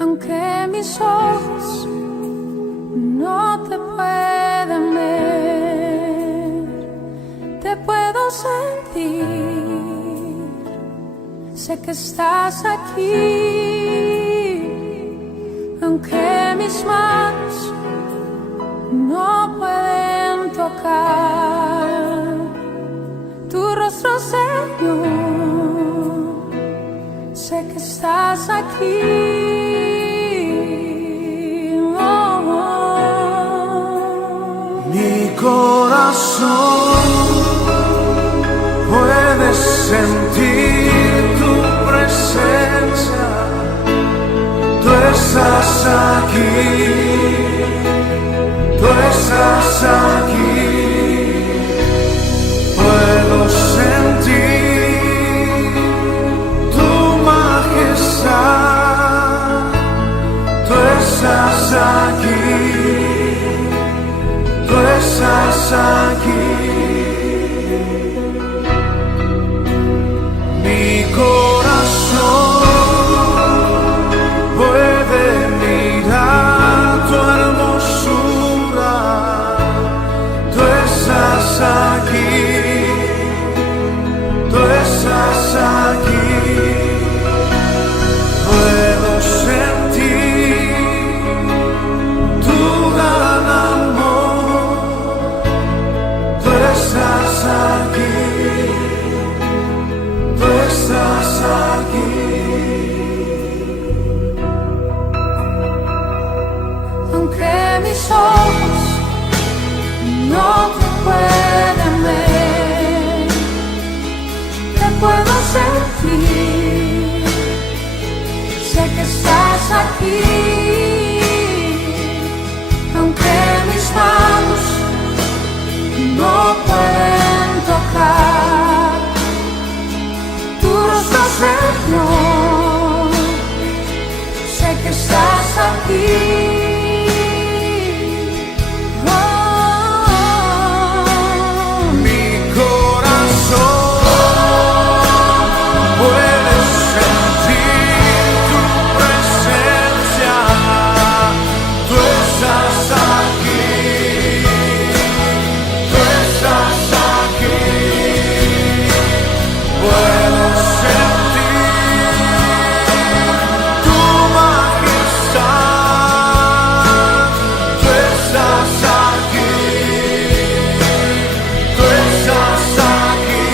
aunque mis ojos no te pueden ver, te puedo sentir, sé que estás aquí, aunque mis manos no pueden tocar tu rostro, Señor, sé que estás aquí. Mi corazón puede sentir tu presencia, tú estás aquí, tú estás aquí. Puedo sentir tu majestad, tú estás aquí, tú estás aquí. Mi corazón puede mirar tu hermosura, tú estás aquí, tú estás aquí. Puedo sentir tu gran amor, tú estás aquí, tú estás aquí. Aunque mis ojos no te pueden ver, te puedo sentir, sé que estás aquí, aunque mis manos no pueden tocar tu rostro, Señor, sé que estás aquí. Mi corazón puede sentir tu presencia, tú estás aquí, tú estás aquí. Puedo sentir tu majestad, tú estás aquí, tú estás aquí.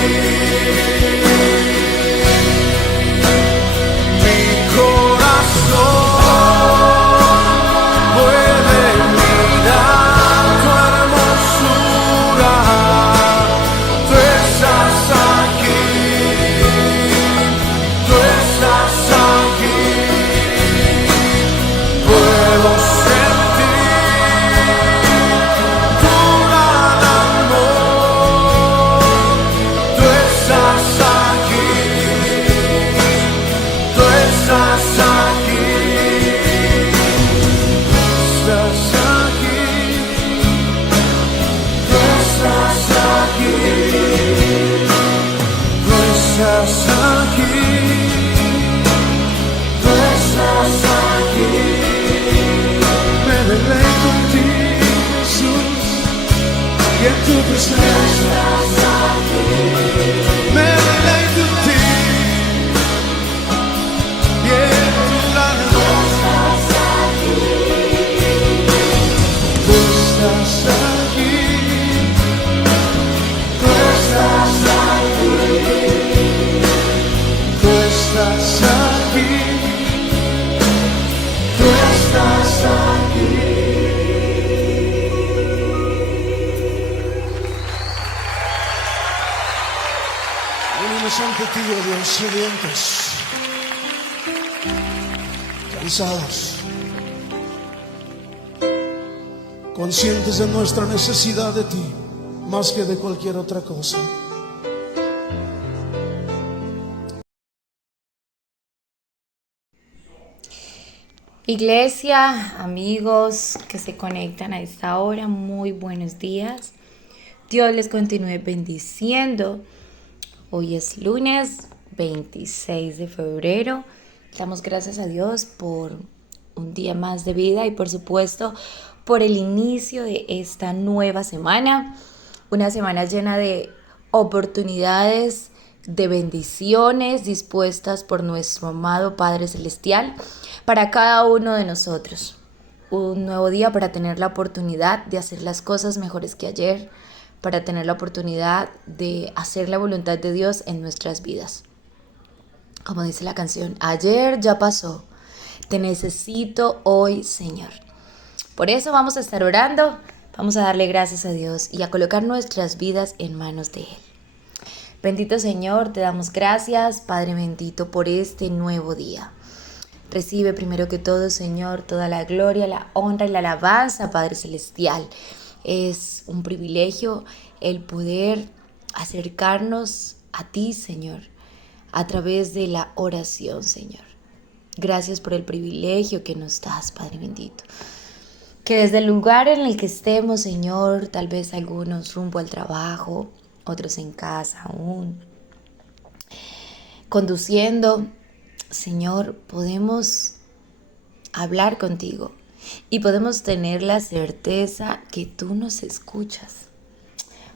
Mi corazón puede mirar tu hermosura, tú estás aquí, tú estás aquí. Puedo sentir tu gran amor, tú estás aquí, tú estás aquí, estás aquí, tú estás aquí, tú estás aquí, tú estás aquí. Me deleito en ti, Jesús, y en tu presencia. Me deleito en ti, y en tu gran amor. Tú estás aquí, tú estás aquí, tú estás aquí, tú estás aquí. Venimos ante ti, oh Dios, sedientos, cansados, conscientes de nuestra necesidad de ti, más que de cualquier otra cosa. Iglesia, amigos que se conectan a esta hora, muy buenos días. Dios les continúe bendiciendo. Hoy es lunes 26 de febrero. Damos gracias a Dios por un día más de vida y por supuesto por el inicio de esta nueva semana, una semana llena de oportunidades, de bendiciones dispuestas por nuestro amado Padre Celestial para cada uno de nosotros. Un nuevo día para tener la oportunidad de hacer las cosas mejores que ayer, para tener la oportunidad de hacer la voluntad de Dios en nuestras vidas. Como dice la canción, ayer ya pasó, te necesito hoy, Señor. Por eso vamos a estar orando, vamos a darle gracias a Dios y a colocar nuestras vidas en manos de Él. Bendito Señor, te damos gracias, Padre bendito, por este nuevo día. Recibe primero que todo, Señor, toda la gloria, la honra y la alabanza, Padre Celestial. Es un privilegio el poder acercarnos a ti, Señor, a través de la oración, Señor. Gracias por el privilegio que nos das, Padre bendito. Que desde el lugar en el que estemos, Señor, tal vez algunos rumbo al trabajo, otros en casa aún, conduciendo, Señor, podemos hablar contigo y podemos tener la certeza que tú nos escuchas.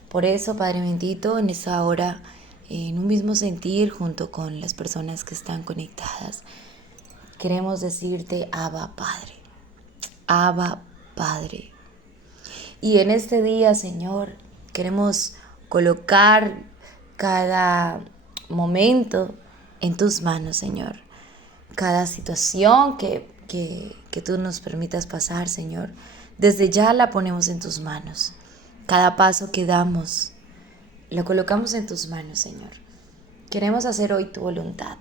Por eso, Padre bendito, en esa hora, en un mismo sentir junto con las personas que están conectadas, queremos decirte, Abba Padre, Abba Padre. Y en este día, Señor, queremos colocar cada momento en tus manos, Señor. Cada situación que tú nos permitas pasar, Señor, desde ya la ponemos en tus manos. Cada paso que damos, lo colocamos en tus manos, Señor. Queremos hacer hoy tu voluntad.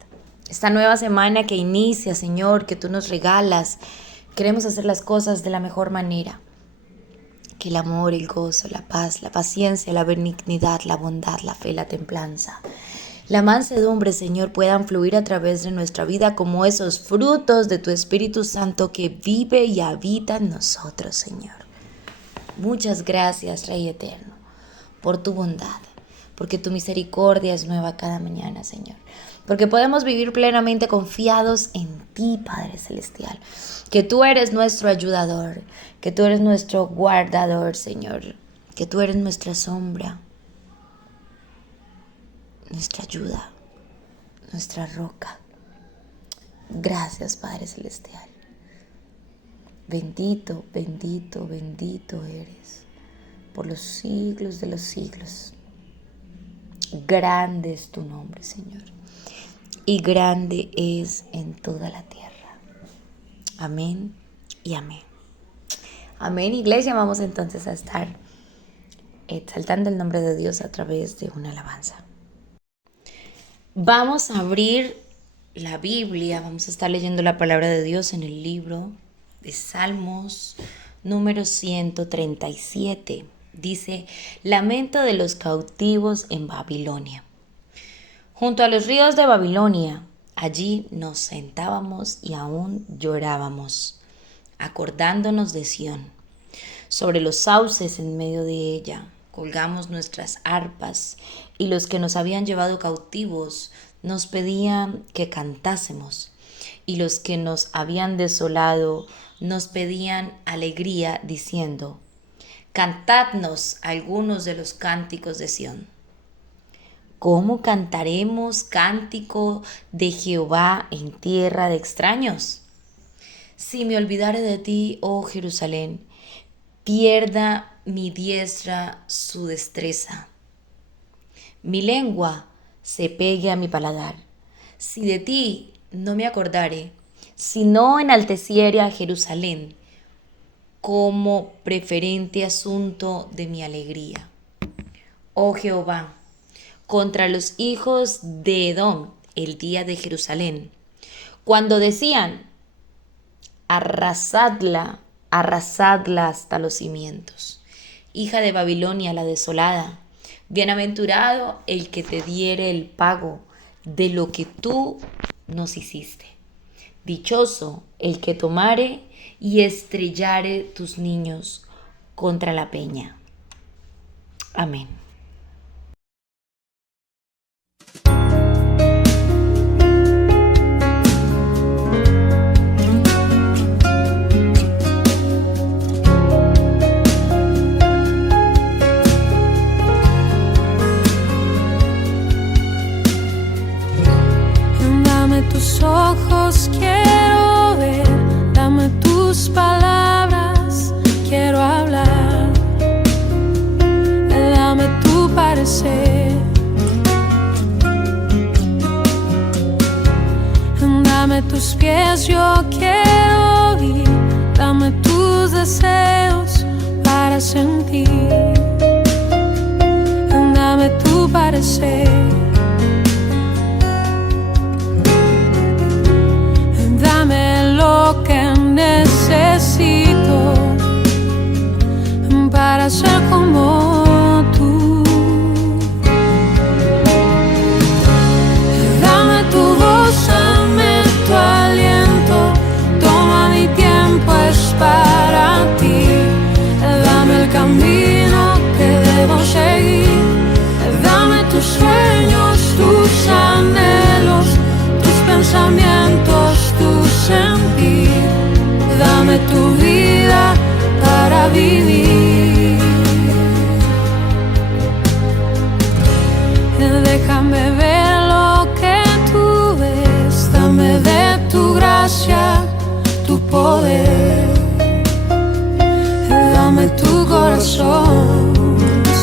Esta nueva semana que inicia, Señor, que tú nos regalas, queremos hacer las cosas de la mejor manera. Que el amor, el gozo, la paz, la paciencia, la benignidad, la bondad, la fe, la templanza, la mansedumbre, Señor, puedan fluir a través de nuestra vida como esos frutos de tu Espíritu Santo que vive y habita en nosotros, Señor. Muchas gracias, Rey Eterno, por tu bondad, porque tu misericordia es nueva cada mañana, Señor. Porque podemos vivir plenamente confiados en ti, Padre Celestial. Que tú eres nuestro ayudador, que tú eres nuestro guardador, Señor. Que tú eres nuestra sombra, nuestra ayuda, nuestra roca. Gracias, Padre Celestial. Bendito, bendito, bendito eres por los siglos de los siglos. Grande es tu nombre, Señor, y grande es en toda la tierra. Amén y amén. Amén, iglesia. Vamos entonces a estar exaltando el nombre de Dios a través de una alabanza. Vamos a abrir la Biblia, vamos a estar leyendo la palabra de Dios en el libro de Salmos, número 137. Dice, lamento de los cautivos en Babilonia. Junto a los ríos de Babilonia, allí nos sentábamos y aún llorábamos, acordándonos de Sión. Sobre los sauces en medio de ella, colgamos nuestras arpas, y los que nos habían llevado cautivos nos pedían que cantásemos, y los que nos habían desolado nos pedían alegría, diciendo, cantadnos algunos de los cánticos de Sión. ¿Cómo cantaremos cántico de Jehová en tierra de extraños? Si me olvidare de ti, oh Jerusalén, pierda mi diestra su destreza. Mi lengua se pegue a mi paladar. Si de ti no me acordare, si no enalteciere a Jerusalén como preferente asunto de mi alegría. Oh Jehová, contra los hijos de Edom el día de Jerusalén, cuando decían, arrasadla, arrasadla hasta los cimientos. Hija de Babilonia la desolada, bienaventurado el que te diere el pago de lo que tú nos hiciste. Dichoso el que tomare y estrellare tus niños contra la peña. Amén. pies yo quiero ir. Dame tus deseos para sentir. Dame tu parecer. Dame lo que necesito para ser como tú. Dame tu voz, dame tu aliento. Toma mi tiempo, es para ti. Dame el camino que debo seguir. Dame tus sueños, tus anhelos, tus pensamientos, tu sentir. Dame tu vida para vivir. Déjame ver lo que tú ves. Dame de tu gracia, tu poder. Dame tu corazón,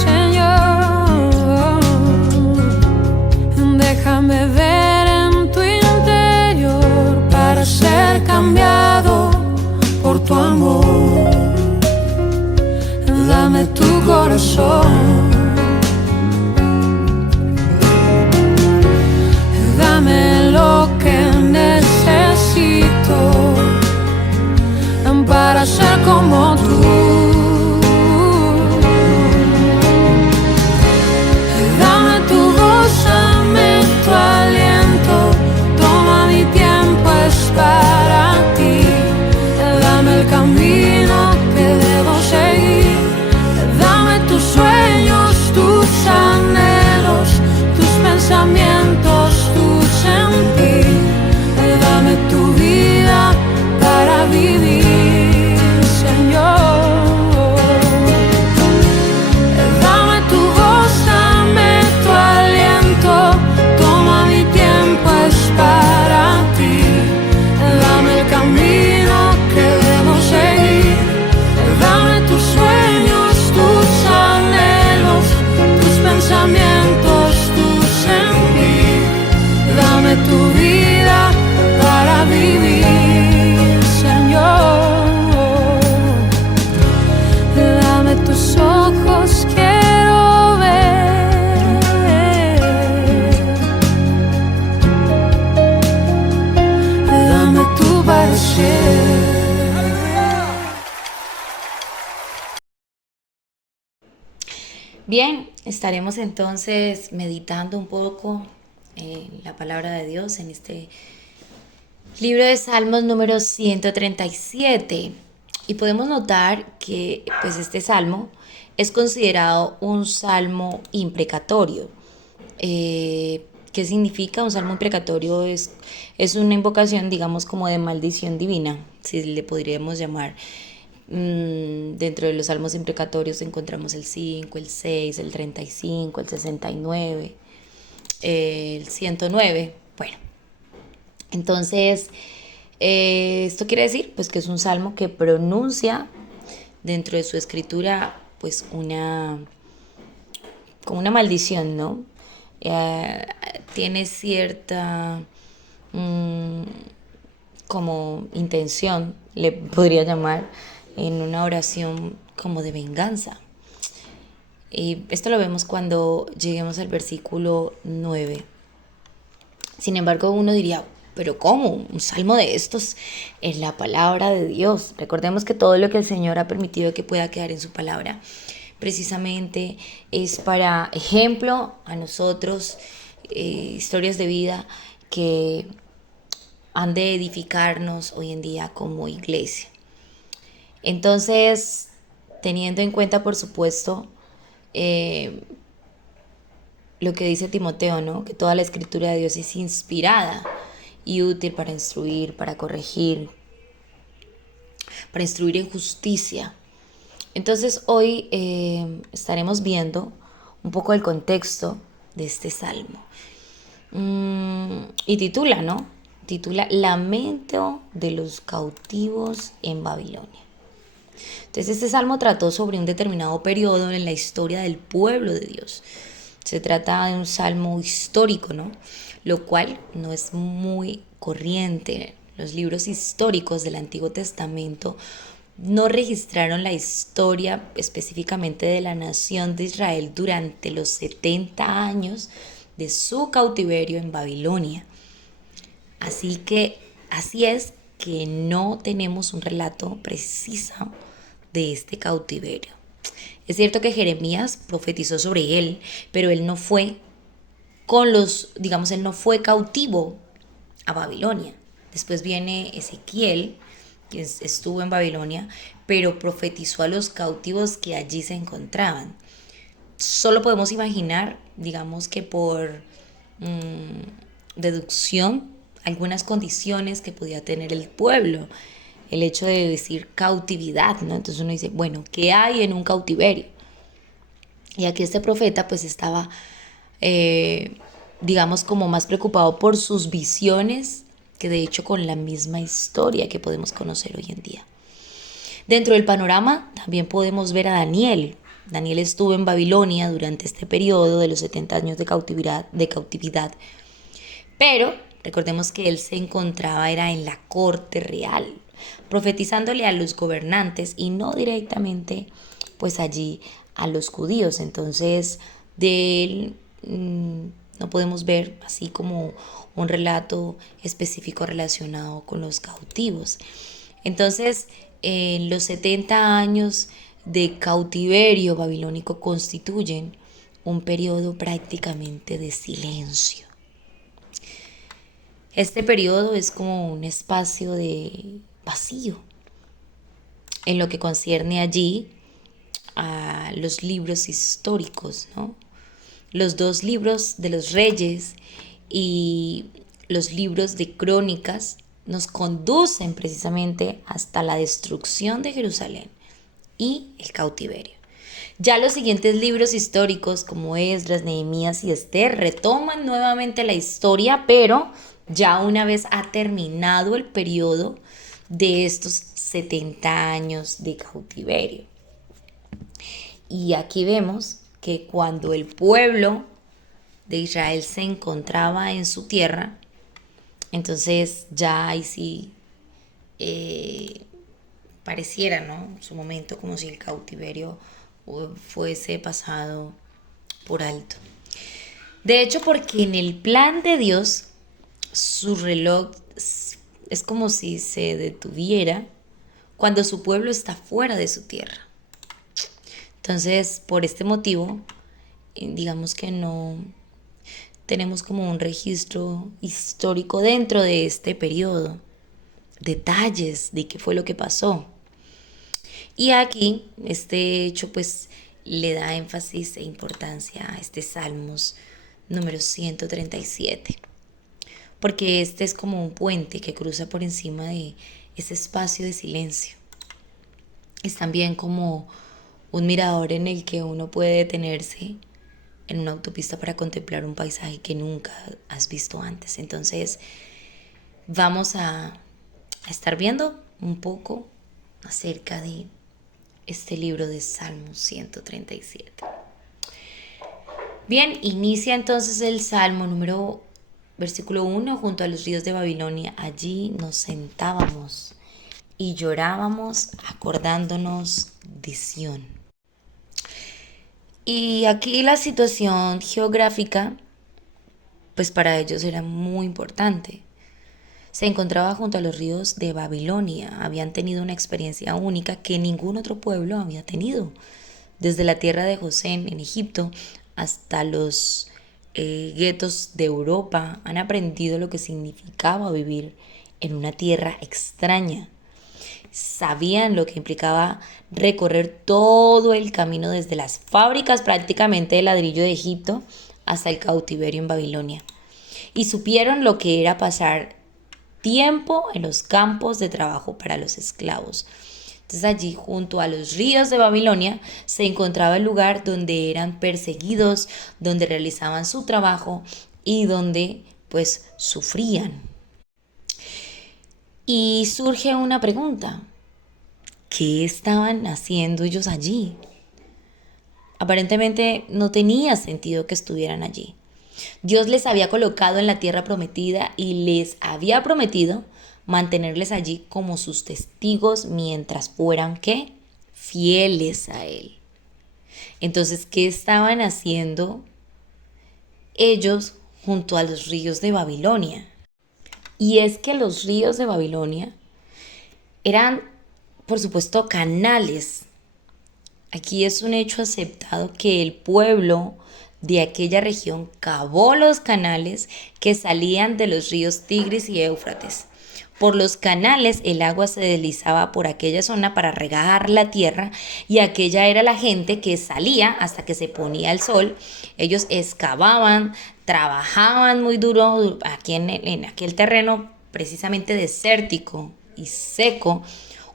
Señor. Déjame ver en tu interior para ser cambiado por tu amor. Dame tu corazón. Dame lo que necesito para ser como tú. Dame tu voz, dame tu aliento. Toma mi tiempo, es para ti. Dame el camino que debo seguir. Dame tus sueños, tus anhelos, tus pensamientos, tu sentir. Dame tu vida para vivir, Señor. Dame tu voz, dame tu aliento. Toma mi tiempo, es para ti. Dame el camino que debo seguir. Dame tus sueños, tus anhelos, tus pensamientos, tu sentir. Dame tu vida para vivir, Señor. Dame tus ojos, quiero ver. Dame tu parecer. Bien, estaremos entonces meditando un poco en la palabra de Dios en este libro de Salmos número 137. Y podemos notar que pues este salmo es considerado un salmo imprecatorio. ¿Qué significa? Un salmo imprecatorio es una invocación, digamos, como de maldición divina, si le podríamos llamar. Dentro de los salmos imprecatorios encontramos el 5, el 6, el 35, el 69, el 109. Bueno, entonces esto quiere decir pues que es un salmo que pronuncia dentro de su escritura pues como una maldición, ¿no? Tiene cierta como intención, le podría llamar, en una oración como de venganza. Y esto lo vemos cuando lleguemos al versículo 9. Sin embargo, uno diría, ¿pero cómo? Un salmo de estos en la palabra de Dios. Recordemos que todo lo que el Señor ha permitido que pueda quedar en su palabra, precisamente es para ejemplo a nosotros, historias de vida que han de edificarnos hoy en día como iglesia. Entonces, teniendo en cuenta, por supuesto, lo que dice Timoteo, ¿no? Que toda la escritura de Dios es inspirada y útil para instruir, para corregir, para instruir en justicia. Entonces, hoy estaremos viendo un poco el contexto de este salmo. Y titula, ¿no? Titula Lamento de los cautivos en Babilonia. Entonces este salmo trató sobre un determinado periodo en la historia del pueblo de Dios. Se trata de un salmo histórico, ¿no? Lo cual no es muy corriente los libros históricos del Antiguo Testamento no registraron la historia específicamente de la nación de Israel durante los 70 años de su cautiverio en Babilonia. Así es que no tenemos un relato preciso de este cautiverio. Es cierto que Jeremías profetizó sobre él, pero él no fue él no fue cautivo a Babilonia. Después viene Ezequiel, que estuvo en Babilonia, pero profetizó a los cautivos que allí se encontraban. Solo podemos imaginar, digamos que por deducción, algunas condiciones que podía tener el pueblo. El hecho de decir cautividad, ¿no? Entonces uno dice, bueno, ¿qué hay en un cautiverio? Y aquí este profeta pues estaba, digamos, como más preocupado por sus visiones que de hecho con la misma historia que podemos conocer hoy en día. Dentro del panorama también podemos ver a Daniel. Daniel estuvo en Babilonia durante este periodo de los 70 años de cautividad, pero recordemos que él se encontraba era en la corte real, profetizándole a los gobernantes y no directamente pues allí a los judíos. Entonces de él no podemos ver así como un relato específico relacionado con los cautivos. Entonces los 70 años de cautiverio babilónico constituyen un periodo prácticamente de silencio. Este periodo es como un espacio de vacío en lo que concierne allí a los libros históricos, ¿no? Los dos libros de los reyes y los libros de crónicas nos conducen precisamente hasta la destrucción de Jerusalén y el cautiverio. Ya los siguientes libros históricos como Esdras, Nehemías y Esther retoman nuevamente la historia, pero ya una vez ha terminado el periodo de estos 70 años de cautiverio. Y aquí vemos que cuando el pueblo de Israel se encontraba en su tierra, entonces ya ahí sí pareciera, ¿no? En su momento como si el cautiverio fuese pasado por alto. De hecho, porque en el plan de Dios, su reloj es como si se detuviera cuando su pueblo está fuera de su tierra. Entonces, por este motivo, digamos que no tenemos como un registro histórico dentro de este periodo, detalles de qué fue lo que pasó. Y aquí este hecho pues le da énfasis e importancia a este Salmos número 137, porque este es como un puente que cruza por encima de ese espacio de silencio. Es también como un mirador en el que uno puede detenerse en una autopista para contemplar un paisaje que nunca has visto antes. Entonces vamos a estar viendo un poco acerca de este libro de Salmos 137. Bien, inicia entonces el Salmo versículo 1, junto a los ríos de Babilonia. Allí nos sentábamos y llorábamos acordándonos de Sión. Y aquí la situación geográfica, pues para ellos era muy importante. Se encontraba junto a los ríos de Babilonia. Habían tenido una experiencia única que ningún otro pueblo había tenido. Desde la tierra de Gosén en Egipto hasta los guetos de Europa, han aprendido lo que significaba vivir en una tierra extraña. Sabían lo que implicaba recorrer todo el camino desde las fábricas prácticamente de ladrillo de Egipto hasta el cautiverio en Babilonia. Y supieron lo que era pasar tiempo en los campos de trabajo para los esclavos. Entonces allí junto a los ríos de Babilonia se encontraba el lugar donde eran perseguidos, donde realizaban su trabajo y donde pues sufrían. Y surge una pregunta: ¿qué estaban haciendo ellos allí? Aparentemente no tenía sentido que estuvieran allí. Dios les había colocado en la tierra prometida y les había prometido mantenerles allí como sus testigos mientras fueran, ¿qué? Fieles a Él. Entonces, ¿qué estaban haciendo ellos junto a los ríos de Babilonia? Y es que los ríos de Babilonia eran, por supuesto, canales. Aquí es un hecho aceptado que el pueblo de aquella región cavó los canales que salían de los ríos Tigris y Éufrates. Por los canales el agua se deslizaba por aquella zona para regar la tierra, y aquella era la gente que salía hasta que se ponía el sol. Ellos excavaban, trabajaban muy duro aquí en aquel terreno precisamente desértico y seco,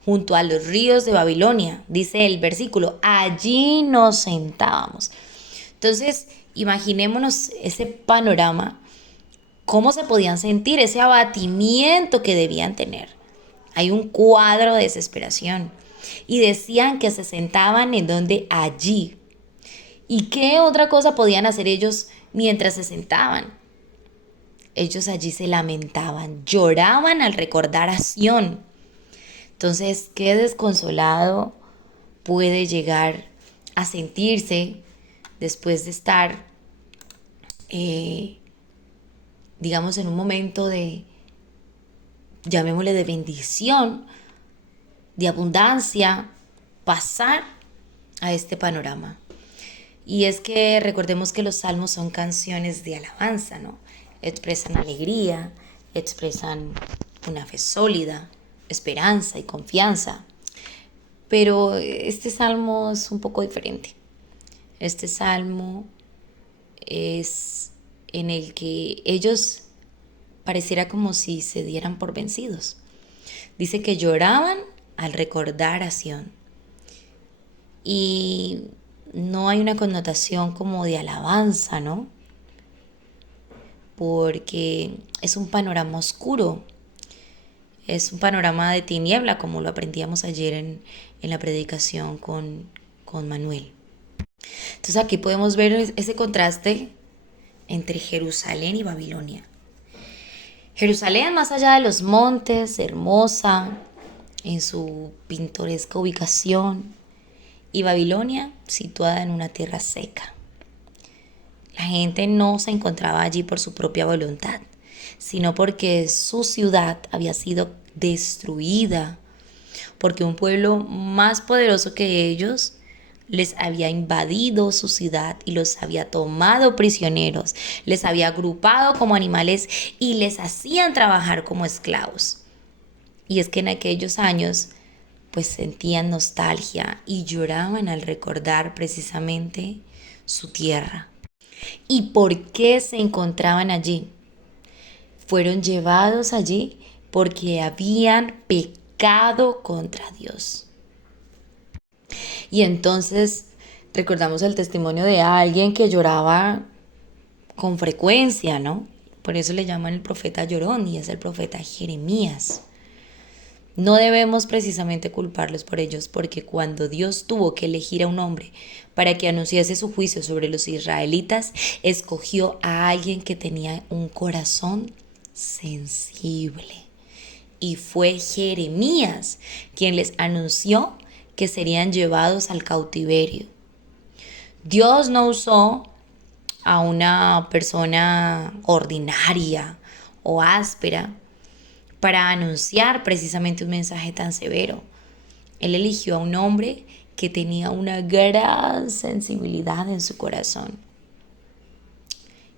junto a los ríos de Babilonia. Dice el versículo, allí nos sentábamos. Entonces, imaginémonos ese panorama, cómo se podían sentir, ese abatimiento que debían tener. Hay un cuadro de desesperación. Y decían que se sentaban en donde allí. ¿Y qué otra cosa podían hacer ellos mientras se sentaban? Ellos allí se lamentaban, lloraban al recordar a Sión. Entonces, qué desconsolado puede llegar a sentirse después de estar, digamos, en un momento de, llamémosle, de bendición, de abundancia, pasar a este panorama. Y es que recordemos que los salmos son canciones de alabanza, ¿no? Expresan alegría, expresan una fe sólida, esperanza y confianza. Pero este salmo es un poco diferente. Este salmo es en el que ellos pareciera como si se dieran por vencidos. Dice que lloraban al recordar a Sión. Y no hay una connotación como de alabanza, ¿no? Porque es un panorama oscuro. Es un panorama de tiniebla, como lo aprendíamos ayer en la predicación con Manuel. Entonces aquí podemos ver ese contraste entre Jerusalén y Babilonia. Jerusalén, más allá de los montes, hermosa en su pintoresca ubicación, y Babilonia, situada en una tierra seca. La gente no se encontraba allí por su propia voluntad, sino porque su ciudad había sido destruida, porque un pueblo más poderoso que ellos les había invadido su ciudad y los había tomado prisioneros, les había agrupado como animales y les hacían trabajar como esclavos. Y es que en aquellos años pues sentían nostalgia y lloraban al recordar precisamente su tierra. ¿Y por qué se encontraban allí? Fueron llevados allí porque habían pecado contra Dios. Y entonces recordamos el testimonio de alguien que lloraba con frecuencia, ¿no? Por eso le llaman el profeta llorón, y es el profeta Jeremías. No debemos precisamente culparlos por ellos, porque cuando Dios tuvo que elegir a un hombre para que anunciase su juicio sobre los israelitas, escogió a alguien que tenía un corazón sensible. Y fue Jeremías quien les anunció que serían llevados al cautiverio. Dios no usó a una persona ordinaria o áspera para anunciar precisamente un mensaje tan severo. Él eligió a un hombre que tenía una gran sensibilidad en su corazón.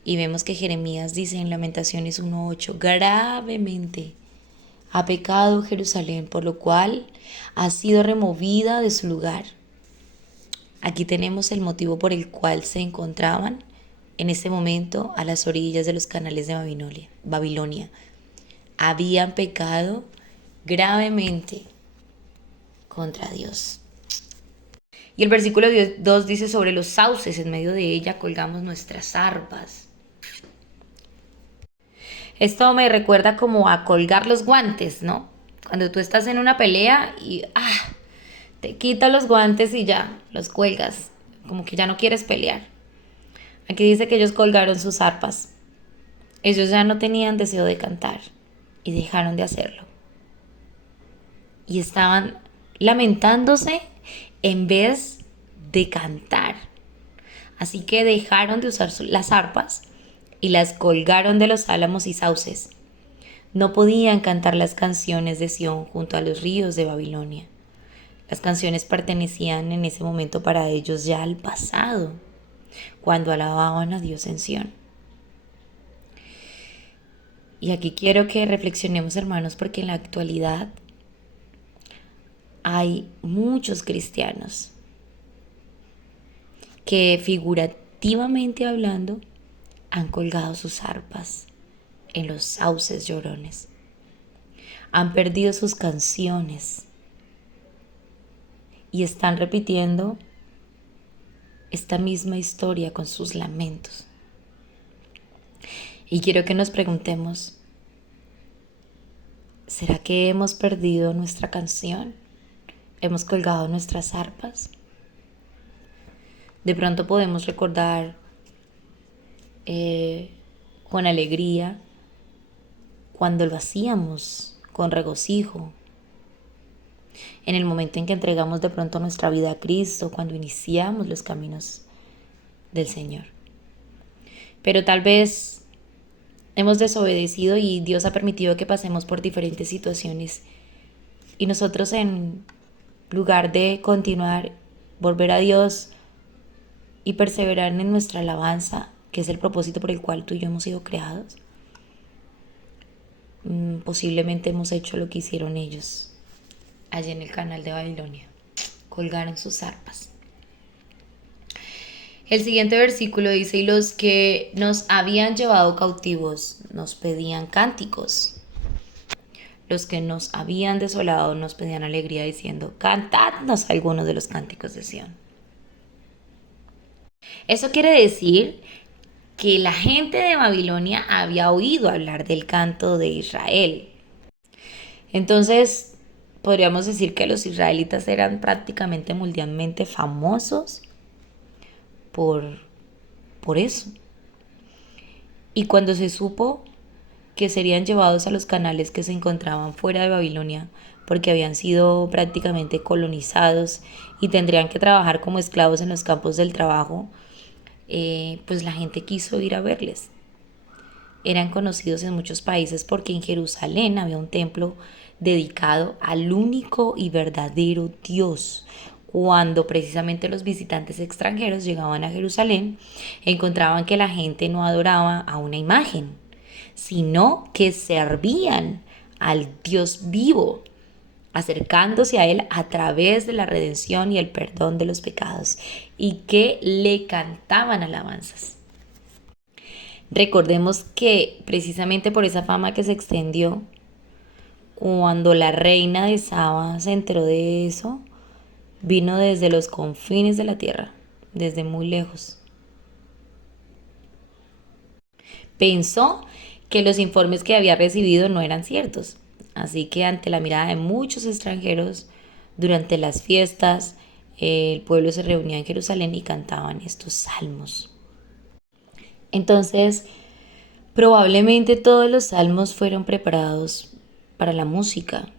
Y vemos que Jeremías dice en Lamentaciones 1:8, gravemente ha pecado Jerusalén, por lo cual ha sido removida de su lugar. Aquí tenemos el motivo por el cual se encontraban en ese momento a las orillas de los canales de Babilonia. Habían pecado gravemente contra Dios. Y el versículo 2 dice, sobre los sauces en medio de ella colgamos nuestras arpas. Esto me recuerda como a colgar los guantes, ¿no? Cuando tú estás en una pelea y te quitas los guantes y ya los cuelgas, como que ya no quieres pelear. Aquí dice que ellos colgaron sus arpas. Ellos ya no tenían deseo de cantar y dejaron de hacerlo. y estaban lamentándose en vez de cantar. Así que dejaron de usar las arpas y las colgaron de los álamos y sauces. No podían cantar las canciones de Sión junto a los ríos de Babilonia. Las canciones pertenecían en ese momento para ellos ya al pasado, cuando alababan a Dios en Sión. Y aquí quiero que reflexionemos, hermanos, porque en la actualidad hay muchos cristianos que, figurativamente hablando, han colgado sus arpas en los sauces llorones. Han perdido sus canciones y están repitiendo esta misma historia con sus lamentos. Y quiero que nos preguntemos, ¿será que hemos perdido nuestra canción? ¿Hemos colgado nuestras arpas? De pronto podemos recordar con alegría cuando lo hacíamos con regocijo, en el momento en que entregamos de pronto nuestra vida a Cristo, cuando iniciamos los caminos del Señor. Pero tal vez hemos desobedecido y Dios ha permitido que pasemos por diferentes situaciones y nosotros, en lugar de continuar, volver a Dios y perseverar en nuestra alabanza, que es el propósito por el cual tú y yo hemos sido creados, posiblemente hemos hecho lo que hicieron ellos allí en el canal de Babilonia. Colgaron sus arpas. El siguiente versículo dice: y los que nos habían llevado cautivos nos pedían cánticos. Los que nos habían desolado nos pedían alegría, diciendo: cantadnos algunos de los cánticos de Sión. Eso quiere decir que la gente de Babilonia había oído hablar del canto de Israel. Entonces, podríamos decir que los israelitas eran prácticamente mundialmente famosos por eso. Y cuando se supo que serían llevados a los canales que se encontraban fuera de Babilonia, porque habían sido prácticamente colonizados y tendrían que trabajar como esclavos en los campos del trabajo, pues la gente quiso ir a verles. Eran conocidos en muchos países porque en Jerusalén había un templo dedicado al único y verdadero Dios. Cuando precisamente los visitantes extranjeros llegaban a Jerusalén, encontraban que la gente no adoraba a una imagen, sino que servían al Dios vivo, acercándose a Él a través de la redención y el perdón de los pecados, y que le cantaban alabanzas. Recordemos que precisamente por esa fama que se extendió, cuando la reina de Saba se enteró de eso, vino desde los confines de la tierra, desde muy lejos. Pensó que los informes que había recibido no eran ciertos, así que ante la mirada de muchos extranjeros, durante las fiestas, el pueblo se reunía en Jerusalén y cantaban estos salmos. Entonces, probablemente todos los salmos fueron preparados para la música.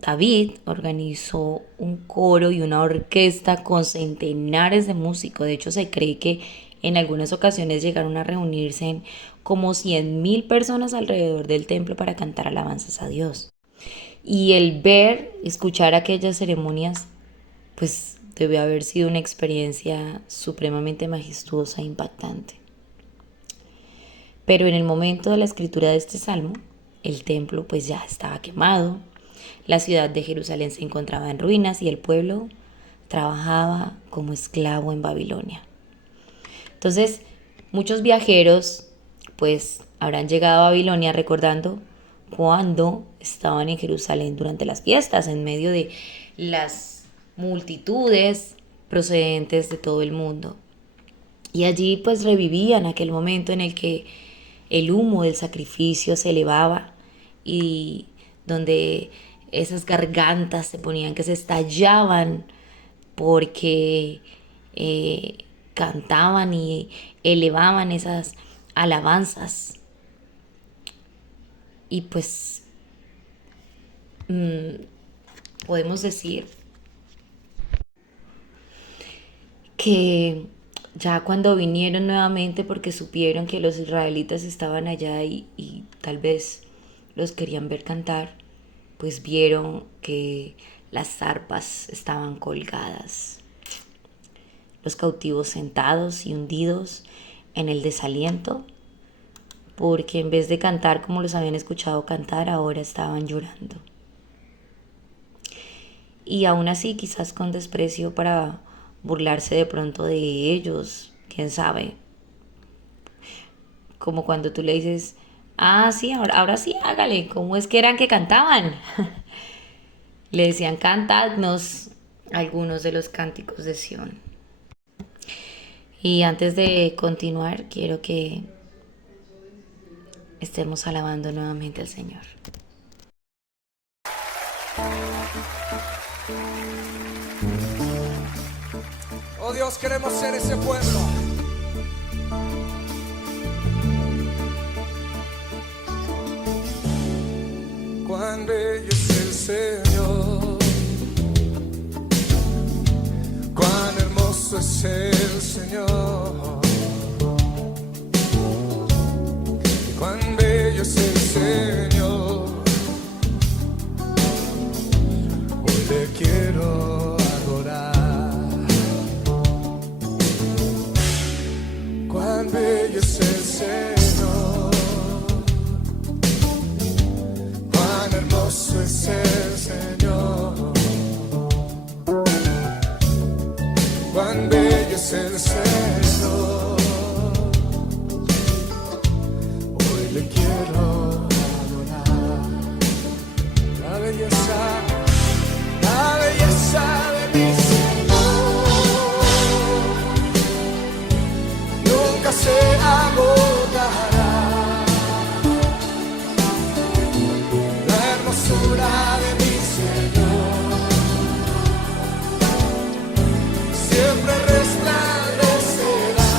David organizó un coro y una orquesta con centenares de músicos. De hecho, se cree que en algunas ocasiones llegaron a reunirse como 100,000 personas alrededor del templo para cantar alabanzas a Dios. Y el escuchar aquellas ceremonias, pues debe haber sido una experiencia supremamente majestuosa e impactante. Pero en el momento de la escritura de este salmo, el templo pues ya estaba quemado, la ciudad de Jerusalén se encontraba en ruinas y el pueblo trabajaba como esclavo en Babilonia. Entonces, muchos viajeros pues habrán llegado a Babilonia recordando cuando estaban en Jerusalén durante las fiestas, en medio de las multitudes procedentes de todo el mundo. Y allí pues revivían aquel momento en el que el humo del sacrificio se elevaba y donde esas gargantas se ponían que se estallaban porque cantaban y elevaban esas alabanzas. Y pues podemos decir que ya cuando vinieron nuevamente porque supieron que los israelitas estaban allá y tal vez los querían ver cantar, pues vieron que las arpas estaban colgadas, los cautivos sentados y hundidos en el desaliento, porque en vez de cantar como los habían escuchado cantar, ahora estaban llorando. Y aún así, quizás con desprecio para burlarse de pronto de ellos, quién sabe. Como cuando tú le dices, ah, sí, ahora sí, hágale, ¿cómo es que eran que cantaban? Le decían, cantadnos algunos de los cánticos de Sión. Y antes de continuar, quiero que estemos alabando nuevamente al Señor. Oh Dios, queremos ser ese pueblo. Cuán bello es el Señor, cuán hermoso es el Señor, cuán bello es el Señor. Hoy le quiero adorar. Cuán bello es el Señor, cuán hermoso es el Señor, cuán bello es el Señor. Hoy le quiero adorar. La belleza de mi Señor nunca se agotará. La hermosura de mi Señor siempre resplandecerá.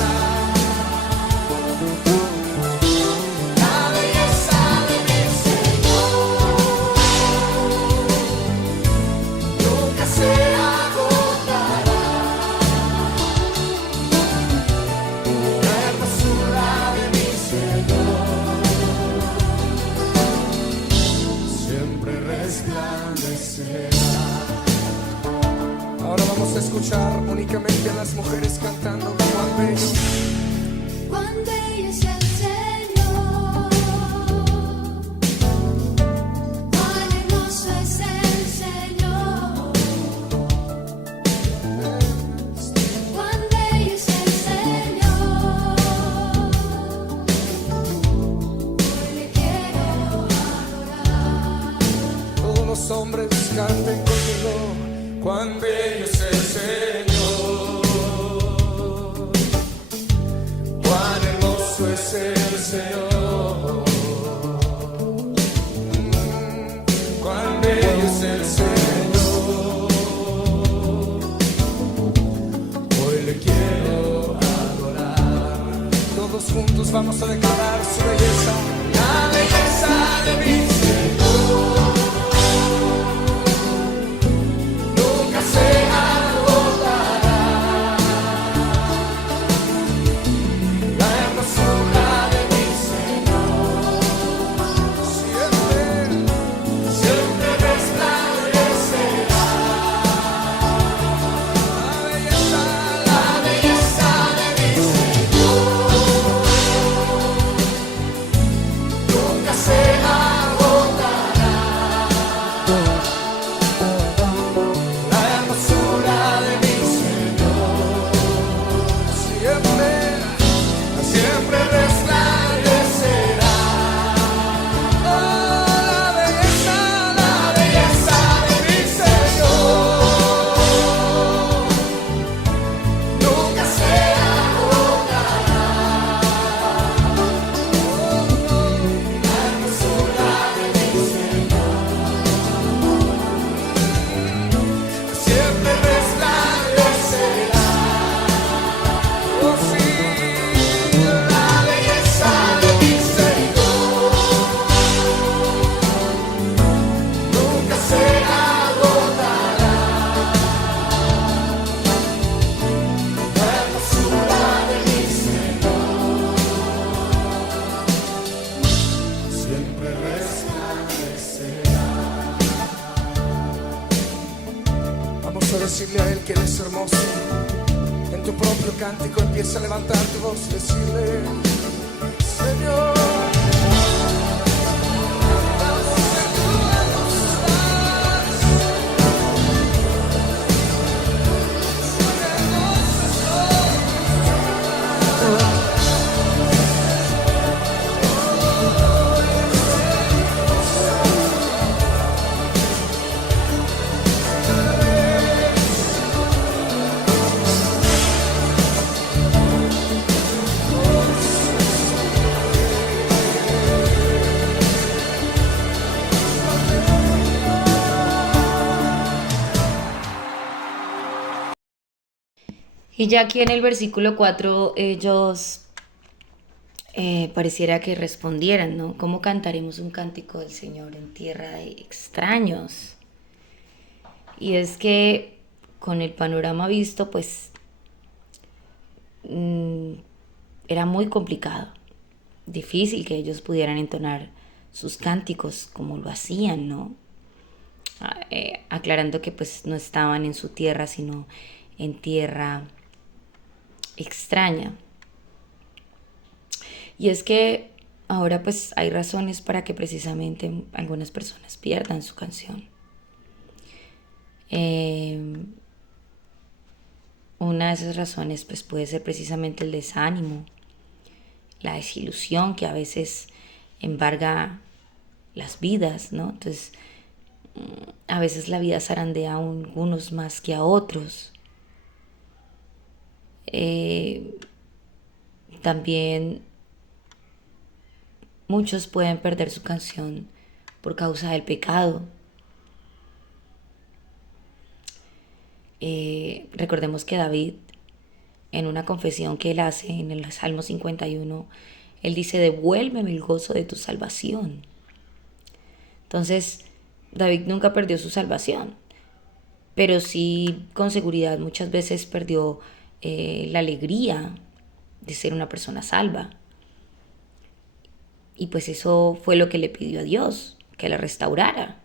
La belleza de mi Señor nunca se agotará. La hermosura de mi Señor siempre resplandecerá. Ahora vamos a escuchar únicamente a las mujeres cantando cuán bello. Cuán bello es el Señor, cuán hermoso es el Señor, cuán bello es el Señor. Hoy le quiero adorar. Todos los hombres canten conmigo. Cuán bello es el Señor, cuán hermoso es el Señor, cuán bello es el Señor. Hoy le quiero adorar. Todos juntos vamos a declarar su belleza. La belleza de mi Señor nunca se agotará. La hermosura de mi Señor siempre resplandecerá. La belleza de mi Señor nunca se agotará. Vamos a decirle a Él que Él es hermoso. En tu propio cántico empieza a levantar tu voz y decirle: Señor. Y ya aquí en el versículo 4 ellos pareciera que respondieran, ¿no? ¿Cómo cantaremos un cántico del Señor en tierra de extraños? Y es que con el panorama visto, pues era muy complicado, difícil que ellos pudieran entonar sus cánticos como lo hacían, ¿no? Aclarando que pues no estaban en su tierra, sino en tierra extraña. Y es que ahora pues hay razones para que precisamente algunas personas pierdan su canción. Una de esas razones pues puede ser precisamente el desánimo, la desilusión que a veces embarga las vidas, ¿no? Entonces, a veces la vida zarandea a algunos más que a otros. También muchos pueden perder su canción por causa del pecado. Recordemos que David, en una confesión que él hace en el Salmo 51, él dice: devuélveme el gozo de tu salvación. Entonces, David nunca perdió su salvación, pero sí con seguridad muchas veces perdió la alegría de ser una persona salva. Y pues eso fue lo que le pidió a Dios, que la restaurara.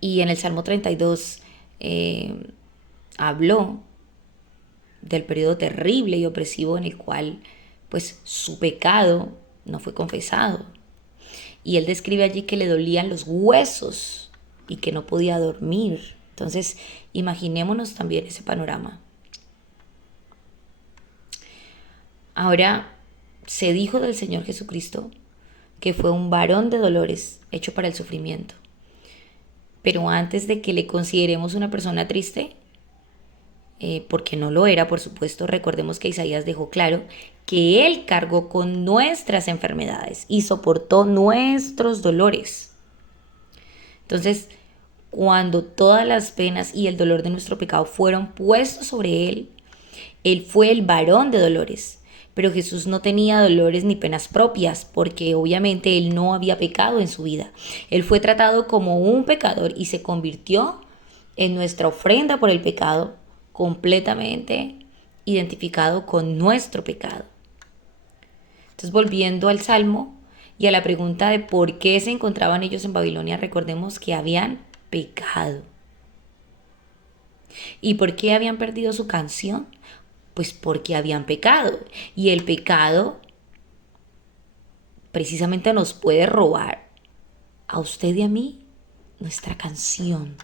Y en el Salmo 32 habló del periodo terrible y opresivo en el cual pues su pecado no fue confesado. Y él describe allí que le dolían los huesos y que no podía dormir. Entonces, imaginémonos también ese panorama. Ahora, se dijo del Señor Jesucristo que fue un varón de dolores, hecho para el sufrimiento. Pero antes de que le consideremos una persona triste, porque no lo era, por supuesto, recordemos que Isaías dejó claro que Él cargó con nuestras enfermedades y soportó nuestros dolores. Entonces, cuando todas las penas y el dolor de nuestro pecado fueron puestos sobre Él, Él fue el varón de dolores. Pero Jesús no tenía dolores ni penas propias, porque obviamente Él no había pecado en su vida. Él fue tratado como un pecador y se convirtió en nuestra ofrenda por el pecado, completamente identificado con nuestro pecado. Entonces, volviendo al Salmo y a la pregunta de por qué se encontraban ellos en Babilonia, recordemos que habían pecado. ¿Y por qué habían perdido su canción? Pues porque habían pecado. Y el pecado precisamente nos puede robar a usted y a mí nuestra canción.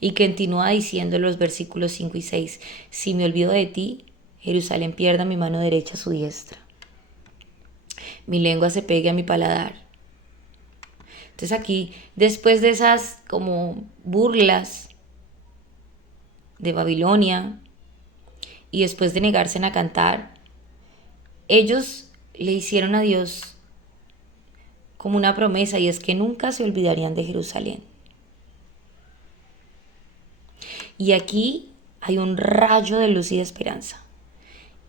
Y continúa diciendo en los versículos 5 y 6: si me olvido de ti, Jerusalén pierda mi mano derecha a su diestra. Mi lengua se pegue a mi paladar. Entonces aquí, después de esas como burlas de Babilonia, y después de negarse a cantar, ellos le hicieron a Dios como una promesa, y es que nunca se olvidarían de Jerusalén. Y aquí hay un rayo de luz y de esperanza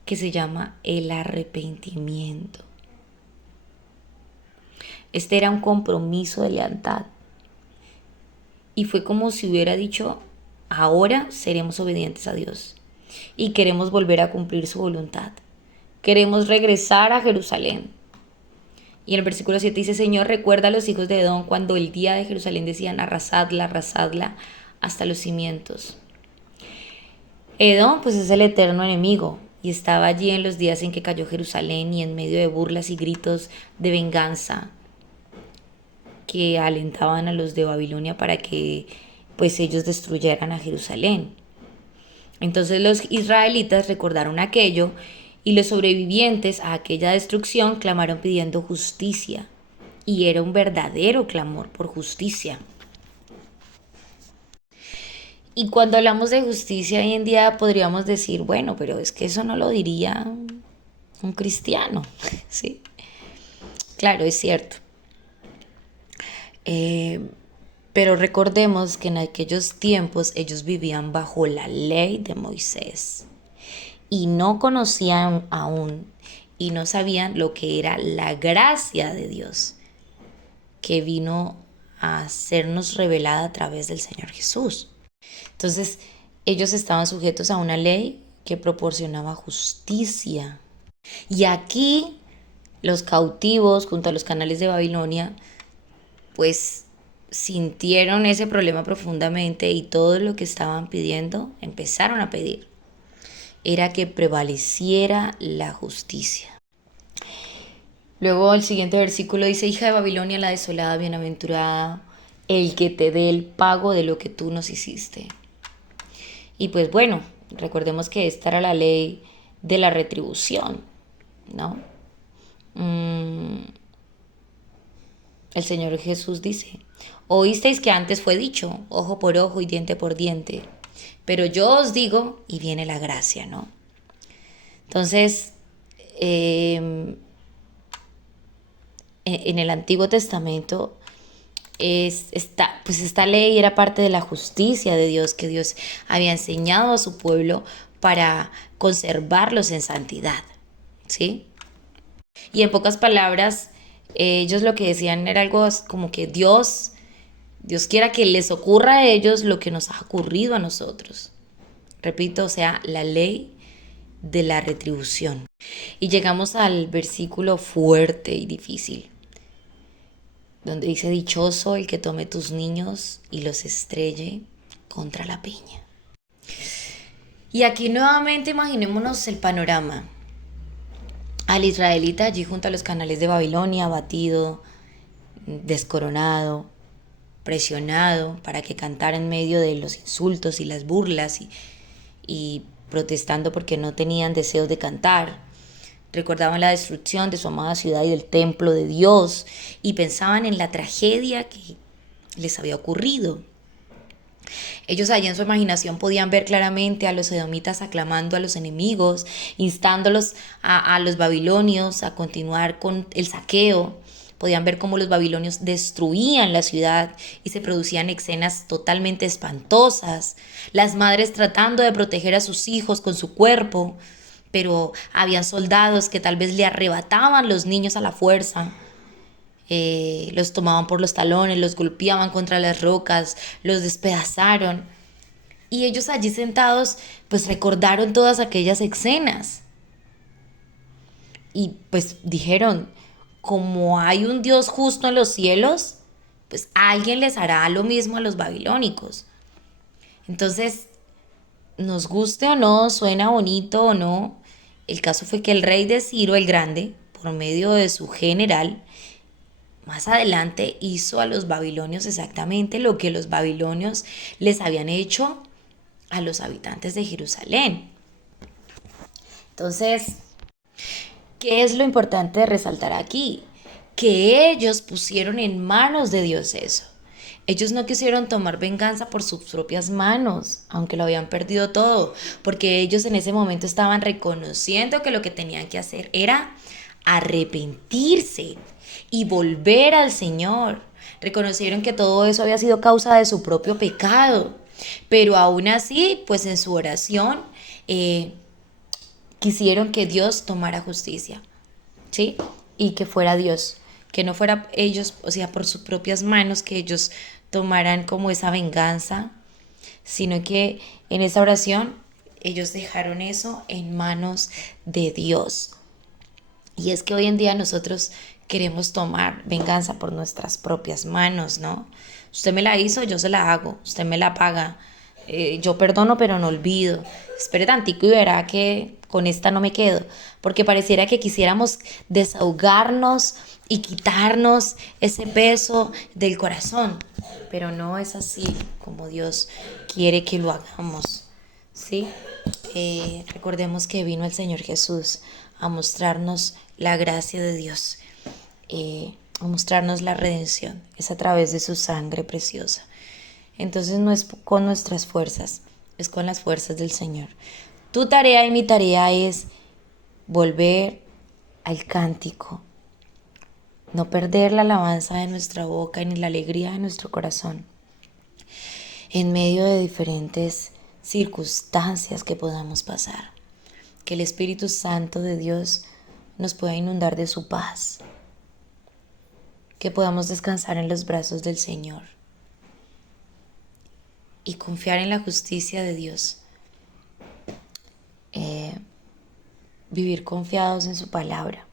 que se llama el arrepentimiento. Este era un compromiso de lealtad. Y fue como si hubiera dicho: ahora seremos obedientes a Dios y queremos volver a cumplir su voluntad. Queremos regresar a Jerusalén. Y en el versículo 7 dice: Señor, recuerda a los hijos de Edom cuando el día de Jerusalén decían: arrasadla, arrasadla, hasta los cimientos. Edom, pues es el eterno enemigo y estaba allí en los días en que cayó Jerusalén y en medio de burlas y gritos de venganza que alentaban a los de Babilonia para que pues ellos destruyeran a Jerusalén. Entonces los israelitas recordaron aquello y los sobrevivientes a aquella destrucción clamaron pidiendo justicia. Y era un verdadero clamor por justicia. Y cuando hablamos de justicia hoy en día podríamos decir, bueno, pero es que eso no lo diría un cristiano, ¿sí? Claro, es cierto. Pero recordemos que en aquellos tiempos ellos vivían bajo la ley de Moisés y no conocían aún y no sabían lo que era la gracia de Dios que vino a sernos revelada a través del Señor Jesús. Entonces, ellos estaban sujetos a una ley que proporcionaba justicia. Y aquí los cautivos junto a los canales de Babilonia pues sintieron ese problema profundamente y todo lo que estaban pidiendo, empezaron a pedir, era que prevaleciera la justicia. Luego el siguiente versículo dice, hija de Babilonia, la desolada, bienaventurada, el que te dé el pago de lo que tú nos hiciste. Y pues bueno, recordemos que esta era la ley de la retribución, ¿no? El Señor Jesús dice, oísteis que antes fue dicho, ojo por ojo y diente por diente, pero yo os digo, y viene la gracia, ¿no? Entonces, en el Antiguo Testamento, esta ley era parte de la justicia de Dios, que Dios había enseñado a su pueblo para conservarlos en santidad, ¿sí? Y en pocas palabras, ellos lo que decían era algo como que Dios quiera que les ocurra a ellos lo que nos ha ocurrido a nosotros. Repito, o sea, la ley de la retribución. Y llegamos al versículo fuerte y difícil, donde dice, dichoso el que tome tus niños y los estrelle contra la peña. Y aquí nuevamente imaginémonos el panorama. Al israelita allí junto a los canales de Babilonia, abatido, descoronado, presionado para que cantara en medio de los insultos y las burlas y protestando porque no tenían deseos de cantar. Recordaban la destrucción de su amada ciudad y del templo de Dios y pensaban en la tragedia que les había ocurrido. Ellos allí en su imaginación podían ver claramente a los edomitas aclamando a los enemigos, instándolos a los babilonios a continuar con el saqueo. Podían ver cómo los babilonios destruían la ciudad y se producían escenas totalmente espantosas. Las madres tratando de proteger a sus hijos con su cuerpo, pero habían soldados que tal vez le arrebataban los niños a la fuerza. Los tomaban por los talones, los golpeaban contra las rocas, los despedazaron. Y ellos allí sentados pues recordaron todas aquellas escenas. Y pues dijeron, como hay un Dios justo en los cielos, pues alguien les hará lo mismo a los babilónicos. Entonces, nos guste o no, suena bonito o no, el caso fue que el rey de Ciro el Grande, por medio de su general, más adelante hizo a los babilonios exactamente lo que los babilonios les habían hecho a los habitantes de Jerusalén. Entonces, ¿qué es lo importante de resaltar aquí? Que ellos pusieron en manos de Dios eso. Ellos no quisieron tomar venganza por sus propias manos, aunque lo habían perdido todo, porque ellos en ese momento estaban reconociendo que lo que tenían que hacer era arrepentirse y volver al Señor. Reconocieron que todo eso había sido causa de su propio pecado, pero aún así, pues en su oración, quisieron que Dios tomara justicia, ¿sí? Y que fuera Dios, que no fuera ellos, o sea, por sus propias manos, que ellos tomaran como esa venganza, sino que en esa oración ellos dejaron eso en manos de Dios. Y es que hoy en día nosotros queremos tomar venganza por nuestras propias manos, ¿no? Usted me la hizo, yo se la hago. Usted me la paga. Yo perdono, pero no olvido. Espere tantico y verá que con esta no me quedo. Porque pareciera que quisiéramos desahogarnos y quitarnos ese peso del corazón. Pero no es así como Dios quiere que lo hagamos, ¿sí? Recordemos que vino el Señor Jesús a mostrarnos la gracia de Dios, a mostrarnos la redención. Es a través de su sangre preciosa. Entonces no es con nuestras fuerzas, es con las fuerzas del Señor. Tu tarea y mi tarea es volver al cántico, no perder la alabanza de nuestra boca ni la alegría de nuestro corazón en medio de diferentes circunstancias que podamos pasar. Que el Espíritu Santo de Dios nos pueda inundar de su paz, que podamos descansar en los brazos del Señor y confiar en la justicia de Dios, vivir confiados en su palabra.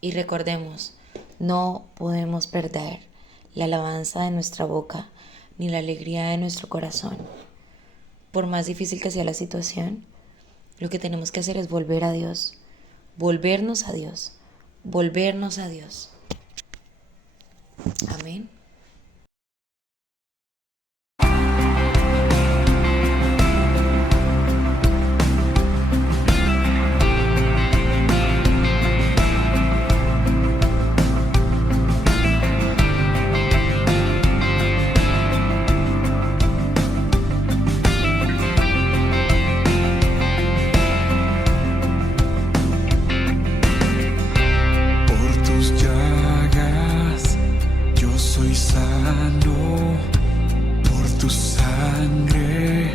Y recordemos, no podemos perder la alabanza de nuestra boca ni la alegría de nuestro corazón. Por más difícil que sea la situación, lo que tenemos que hacer es volver a Dios, volvernos a Dios, volvernos a Dios. Amén. Por tus llagas yo soy sano, por tu sangre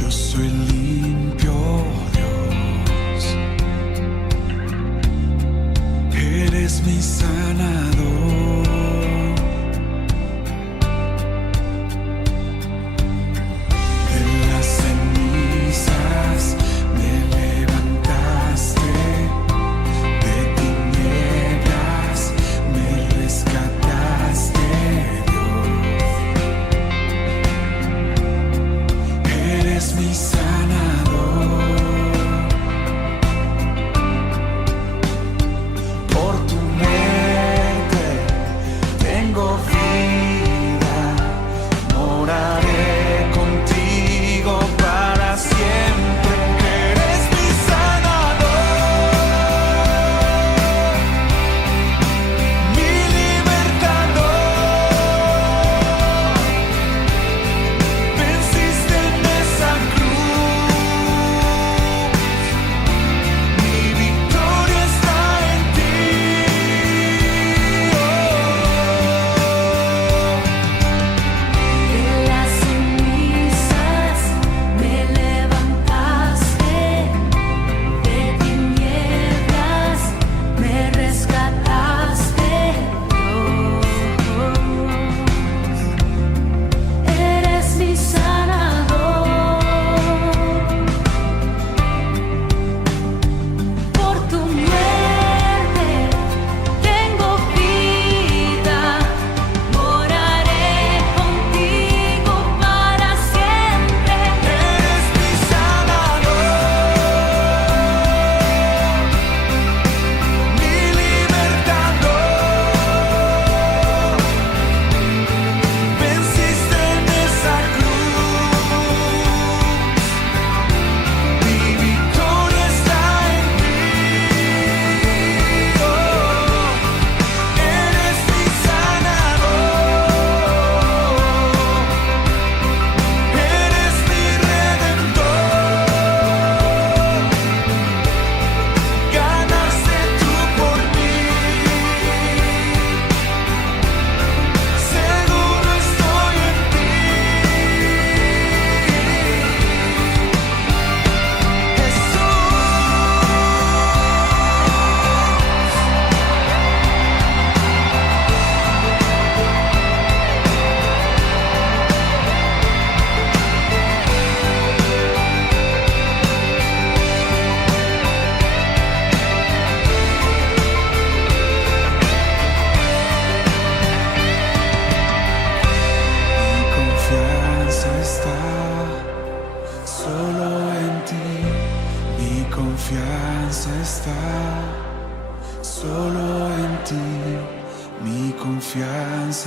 yo soy limpio, Dios. Eres mi sanador. De las cenizas me levantaste, de tinieblas me rescataste, Dios.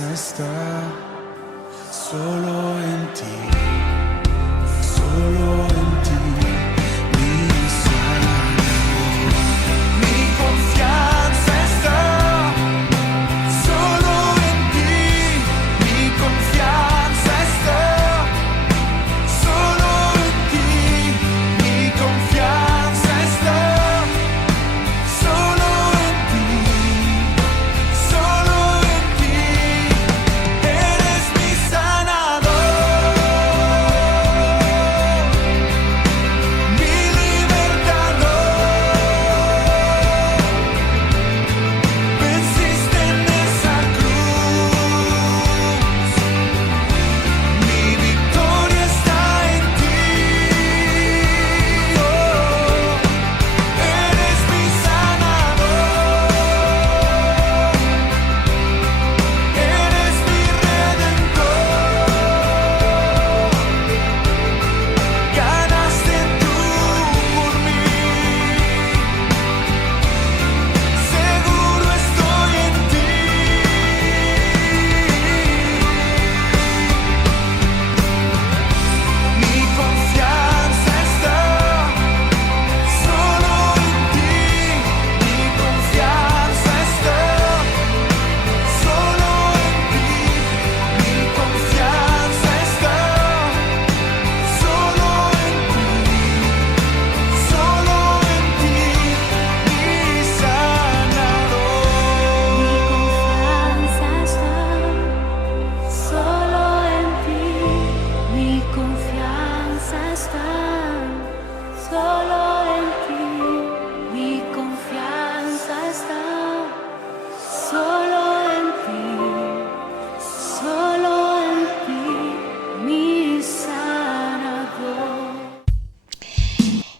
confianza está solo en ti, solo en ti, mi Salvador. Mi confianza está solo en ti, mi confianza está solo en ti, mi confianza está solo en ti, solo en ti. Eres mi sanador, mi libertador. Venciste en esa cruz, mi victoria está en ti. Oh, eres mi sanador, eres mi redentor. Ganaste tú por mí, seguro estoy en ti. Mi confianza está solo en ti, mi confianza está solo en ti, mi confianza está solo en ti, mi sanador. Mi confianza está solo en ti. Mi confianza está solo en ti. Mi confianza está solo en ti. Solo en ti, mi sanador.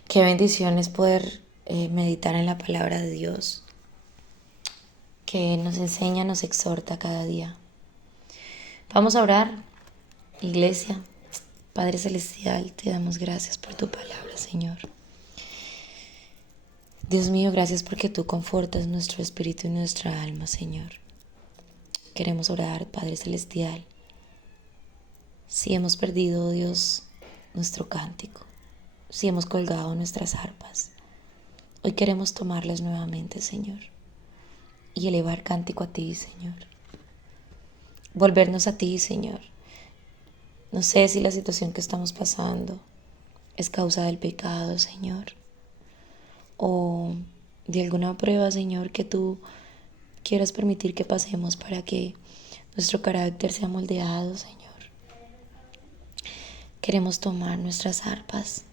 Qué bendición es poder meditar en la palabra de Dios, que nos enseña, nos exhorta cada día. Vamos a orar, iglesia. Padre Celestial, te damos gracias por tu palabra, Señor. Dios mío, gracias porque tú confortas nuestro espíritu y nuestra alma, Señor. Queremos orar, Padre Celestial. Si hemos perdido, Dios, nuestro cántico, si hemos colgado nuestras arpas, hoy queremos tomarlas nuevamente, Señor, y elevar cántico a ti, Señor. Volvernos a ti, Señor. No sé si la situación que estamos pasando es causa del pecado, Señor, o de alguna prueba, Señor, que tú quieras permitir que pasemos para que nuestro carácter sea moldeado, Señor. Queremos tomar nuestras arpas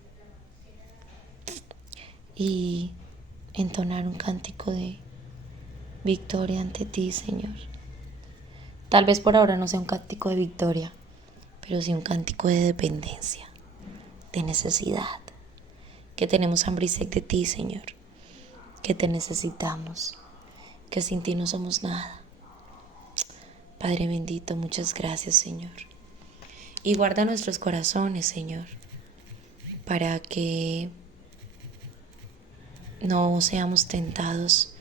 y entonar un cántico de victoria ante ti, Señor. Tal vez por ahora no sea un cántico de victoria, pero sí un cántico de dependencia, de necesidad, que tenemos hambre y sed de ti, Señor, que te necesitamos, que sin ti no somos nada. Padre bendito, muchas gracias, Señor. Y guarda nuestros corazones, Señor, para que no seamos tentados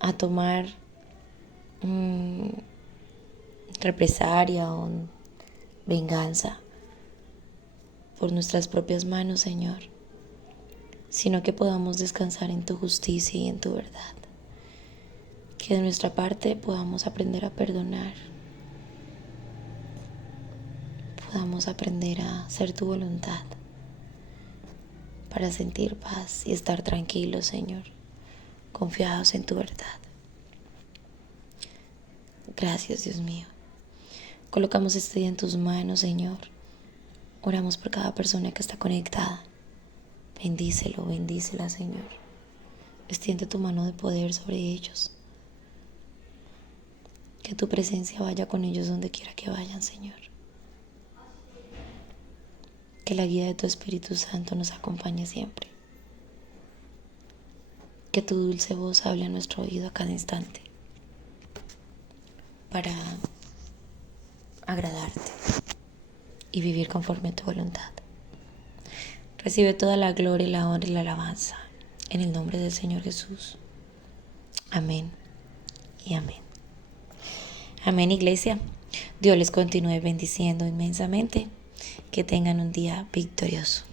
a tomar represalia o venganza por nuestras propias manos, Señor, sino que podamos descansar en tu justicia y en tu verdad. Que de nuestra parte podamos aprender a perdonar, podamos aprender a hacer tu voluntad para sentir paz y estar tranquilos, Señor, confiados en tu verdad. Gracias, Dios mío. Colocamos este día en tus manos, Señor. Oramos por cada persona que está conectada. Bendícelo, bendícela, Señor. Extiende tu mano de poder sobre ellos. Que tu presencia vaya con ellos donde quiera que vayan, Señor. Que la guía de tu Espíritu Santo nos acompañe siempre. Que tu dulce voz hable a nuestro oído a cada instante para agradarte y vivir conforme a tu voluntad. Recibe toda la gloria, la honra y la alabanza en el nombre del Señor Jesús. Amén y amén. Amén, iglesia. Dios les continúe bendiciendo inmensamente. Que tengan un día victorioso.